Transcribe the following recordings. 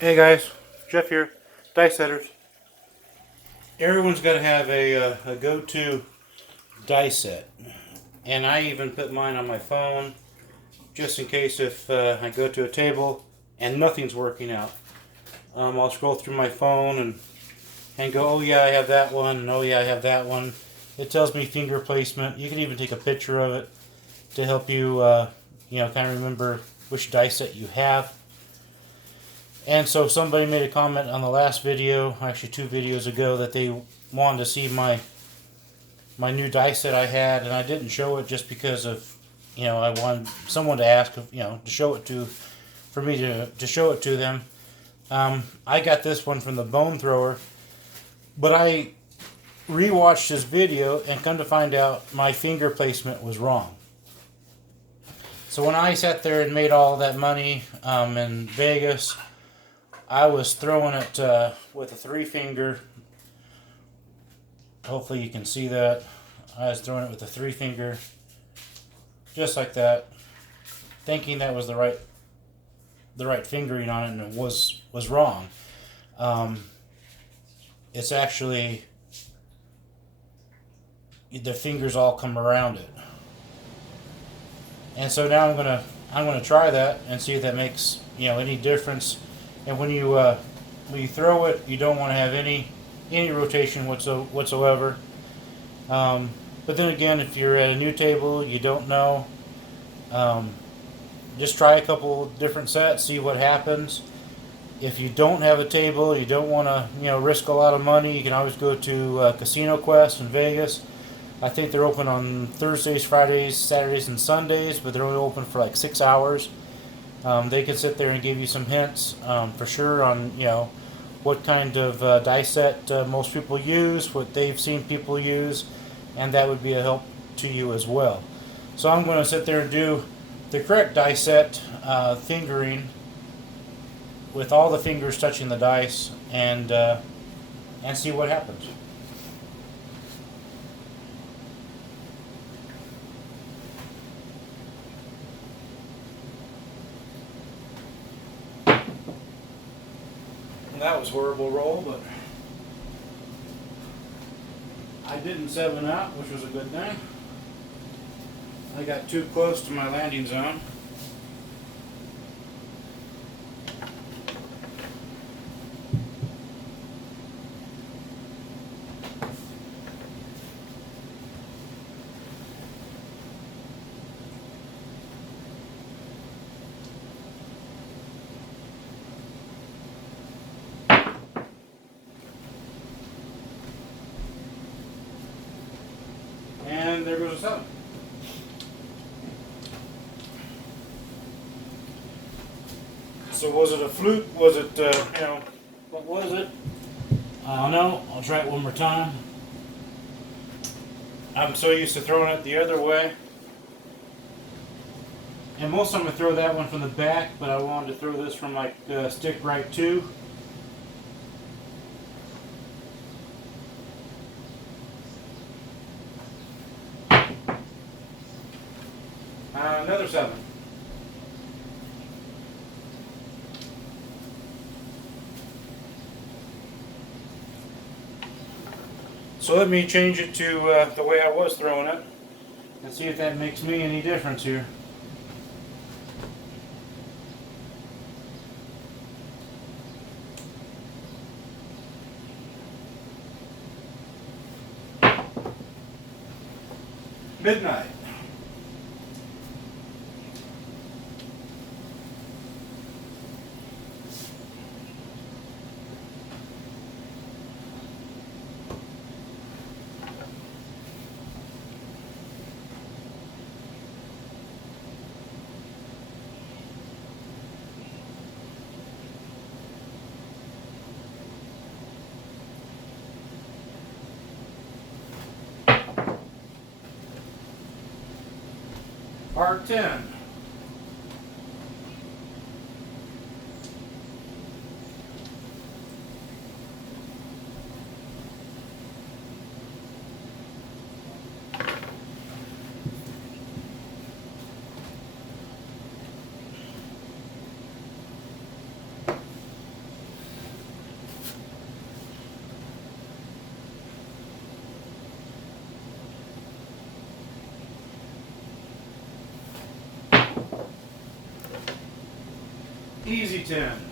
Hey guys, Jeff here, Dice Setters. Everyone's got to have a go-to dice set, and I even put mine on my phone just in case if I go to a table and nothing's working out. I'll scroll through my phone and go, oh yeah, I have that one, and oh yeah, I have that one. It tells me finger placement. You can even take a picture of it to help you, kind of remember which dice set you have. And so somebody made a comment on the last video, actually 2 videos ago, that they wanted to see my new dice that I had, and I didn't show it just because of, I wanted someone to ask, to show it to, for me to show it to them. I got this one from the Bone Thrower, but I rewatched this video and come to find out my finger placement was wrong. So when I sat there and made all that money in Vegas, I was throwing it with a 3-finger. Hopefully you can see that. I was throwing it with a 3-finger, just like that, thinking that was the right fingering on it, and it was wrong. It's actually the fingers all come around it, and so now I'm gonna try that and see if that makes any difference. And when you throw it, you don't want to have any rotation whatsoever. But then again, if you're at a new table, you don't know. Just try a couple different sets, see what happens. If you don't have a table, you don't want to risk a lot of money, you can always go to Casino Quest in Vegas. I think they're open on Thursdays, Fridays, Saturdays, and Sundays, but they're only open for like 6 hours. They can sit there and give you some hints for sure on what kind of die set most people use, what they've seen people use, and that would be a help to you as well. So I'm going to sit there and do the correct die set fingering with all the fingers touching the dice, and see what happens. That was a horrible roll, but I didn't 7 out, which was a good thing. I got too close to my landing zone. And there goes a 7. So was it a fluke? Was it, what was it? I don't know. I'll try it one more time. I'm so used to throwing it the other way. And most of them I throw that one from the back, but I wanted to throw this from like stick right 2. Another 7. So let me change it to the way I was throwing it and see if that makes me any difference here. Midnight. Part 10. Easy 10.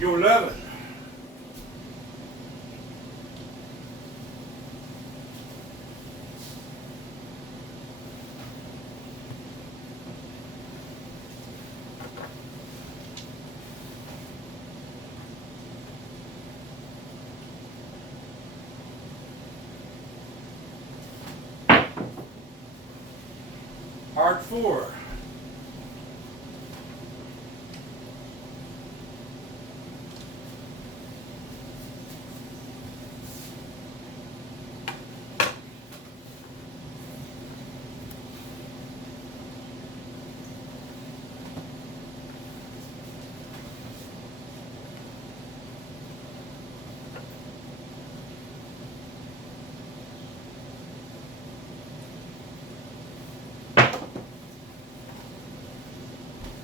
Your 11. Hard 4.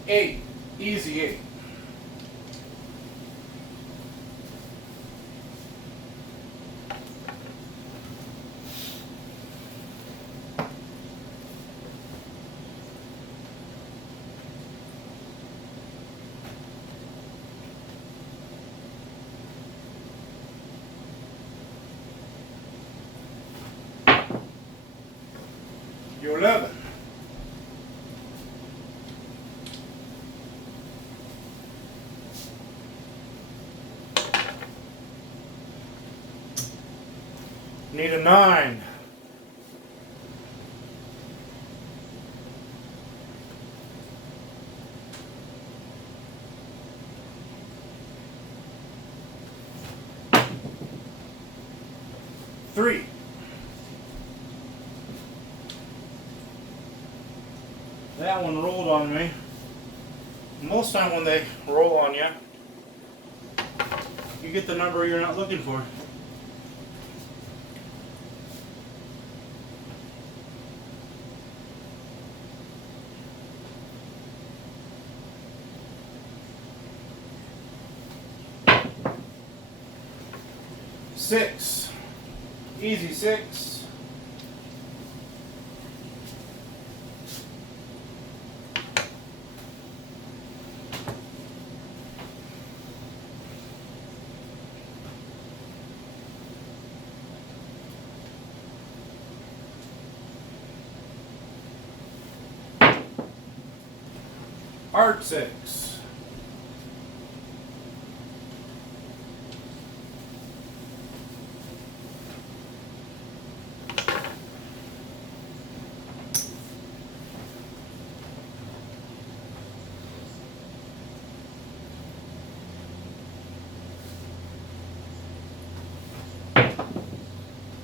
Eight. Easy 8. Your 11. Need a 9. Three. That one rolled on me. Most time when they roll on you, you get the number you're not looking for. Six. Easy 6. Hard 6.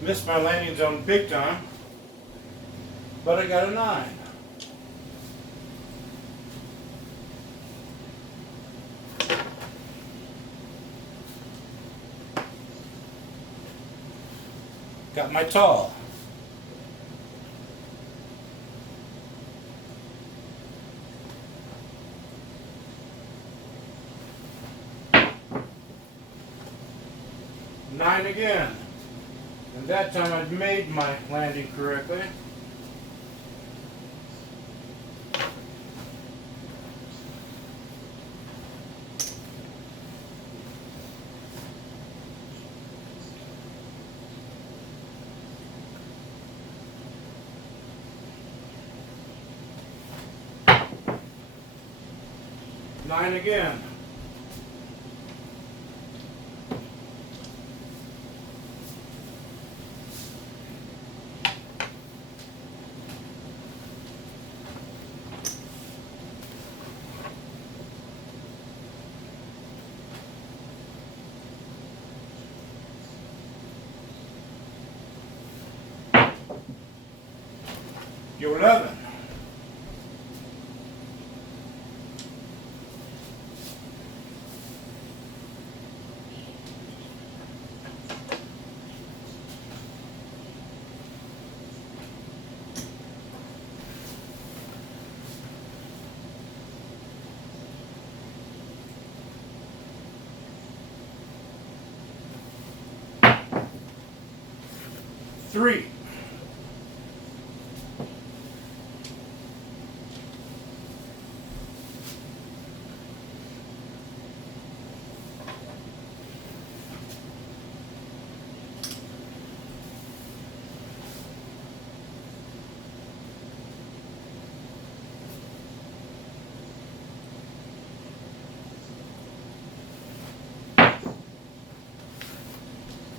Missed my landing zone big time, but I got a 9. Got my tall. Nine again. And that time I'd made my landing correctly. Nine again. You're 11. 3.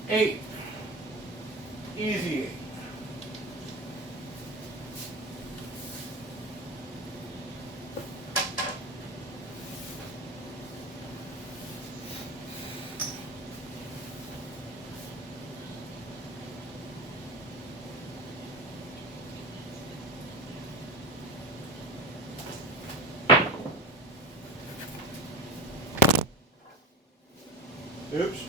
Eight. Easy 8. Oops.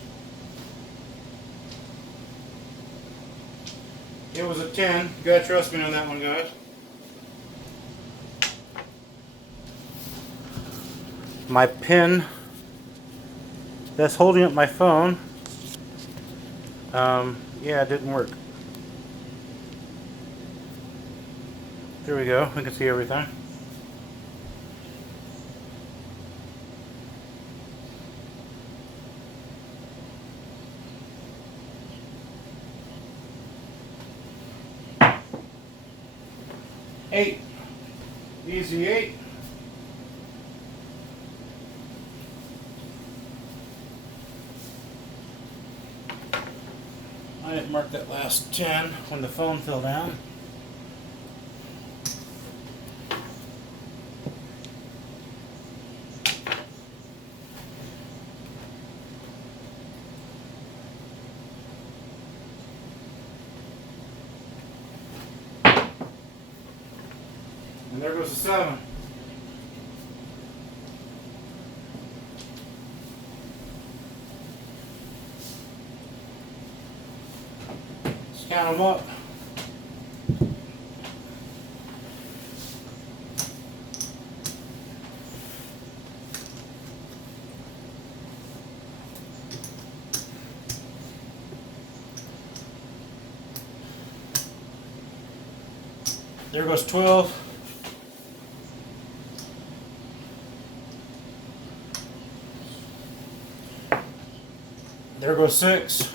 It was a 10. You gotta trust me on that one, guys. My pin that's holding up my phone, yeah, it didn't work. There we go. We can see everything. Eight. Easy 8. I didn't mark that last 10 when the phone fell down. And there goes the 7. Let's count them up. There goes 12. There goes 6.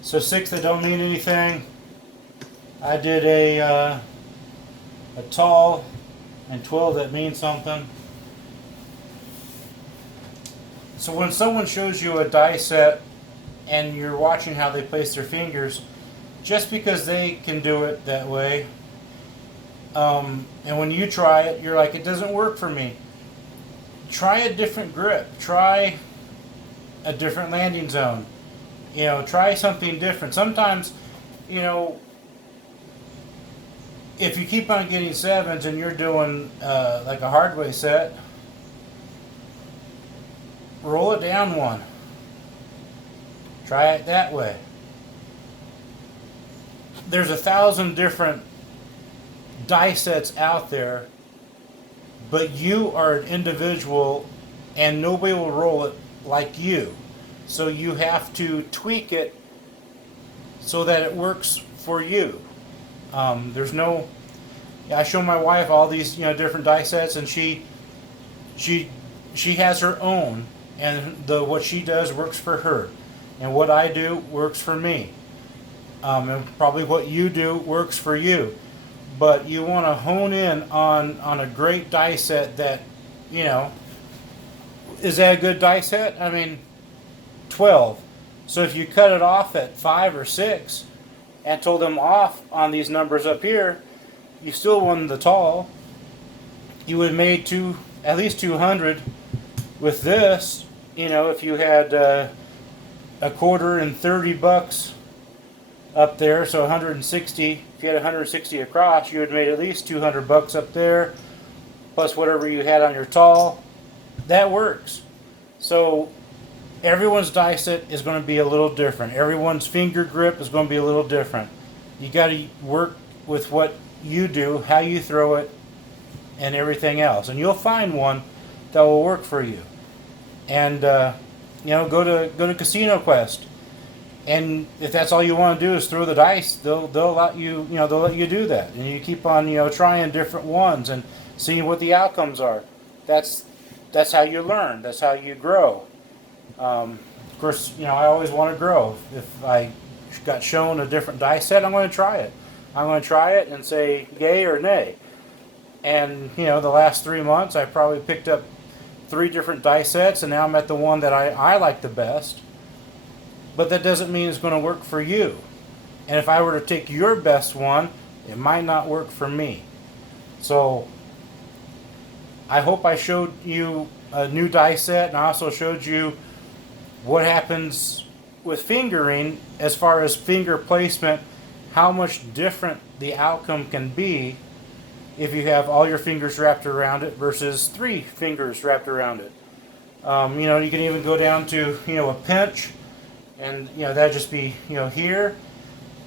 So 6 that don't mean anything. I did a tall, and 12 that means something. So when someone shows you a die set and you're watching how they place their fingers, just because they can do it that way, and when you try it, you're like, it doesn't work for me. Try a different grip. Try a different landing zone. You know, try something different. Sometimes, you know, if you keep on getting 7s and you're doing like a hard way set, roll it down 1. Try it that way. There's 1,000 different die sets out there, but you are an individual and nobody will roll it like you. So you have to tweak it so that it works for you. There's no. I show my wife all these different die sets, and she has her own, and what she does works for her, and what I do works for me, and probably what you do works for you. But you want to hone in on a great die set that, is that a good die set? I mean, 12. So if you cut it off at 5 or 6 and told them off on these numbers up here, you still won the tall. You would have made at least 200 with this. If you had a quarter and $30 up there, so 160. If you had 160 across, you would have made at least $200 up there, plus whatever you had on your tall. That works. So everyone's die set is going to be a little different. Everyone's finger grip is going to be a little different. You got to work with what you do, how you throw it, and everything else, and you'll find one that will work for you. And go to Casino Quest. And if that's all you want to do is throw the dice, they'll let you, they'll let you do that, and you keep on, trying different ones and seeing what the outcomes are. That's how you learn. That's how you grow. Of course, I always want to grow. If I got shown a different dice set, I'm going to try it. I'm going to try it and say yay or nay. And the last 3 months, I probably picked up 3 different dice sets, and now I'm at the one that I like the best. But that doesn't mean it's going to work for you. And if I were to take your best one, it might not work for me. So I hope I showed you a new die set, and I also showed you what happens with fingering as far as finger placement, how much different the outcome can be if you have all your fingers wrapped around it versus 3 fingers wrapped around it. You can even go down to a pinch, and that'd just be here.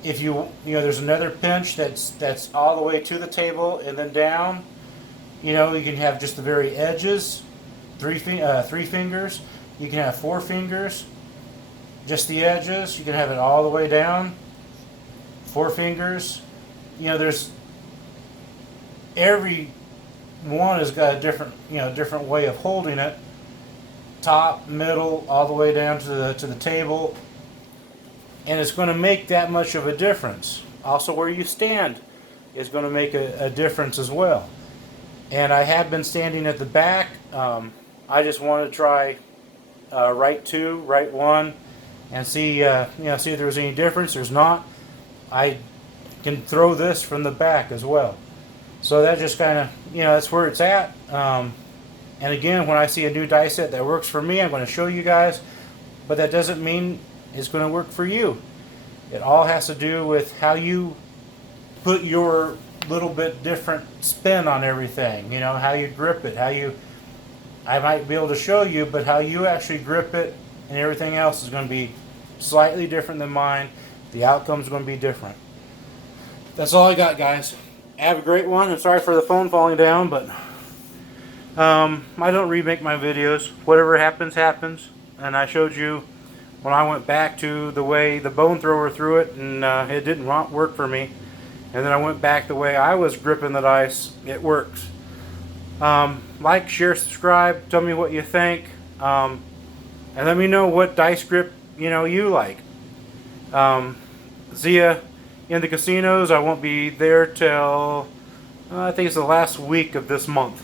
If there's another pinch that's all the way to the table and then down. You can have just the very edges, 3 fingers. You can have 4 fingers, just the edges. You can have it all the way down, 4 fingers. There's every one has got a different way of holding it. Top, middle, all the way down to the table, and it's going to make that much of a difference. Also, where you stand is going to make a difference as well. And I have been standing at the back. I just want to try right 2, right 1, and see see if there's any difference. There's not. I can throw this from the back as well. So that just kind of that's where it's at. And again, when I see a new die set that works for me, I'm going to show you guys. But that doesn't mean it's going to work for you. It all has to do with how you put your little bit different spin on everything. How you grip it, I might be able to show you, but how you actually grip it and everything else is going to be slightly different than mine. The outcome's going to be different. That's all I got, guys. Have a great one. I'm sorry for the phone falling down, but I don't remake my videos. Whatever happens, happens. And I showed you when I went back to the way the bone thrower threw it, and it didn't work for me. And then I went back the way I was gripping the dice. It works. Like, share, subscribe. Tell me what you think. And let me know what dice grip you like. See ya in the casinos. I won't be there till I think it's the last week of this month.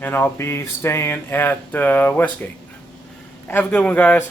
And I'll be staying at Westgate. Have a good one, guys.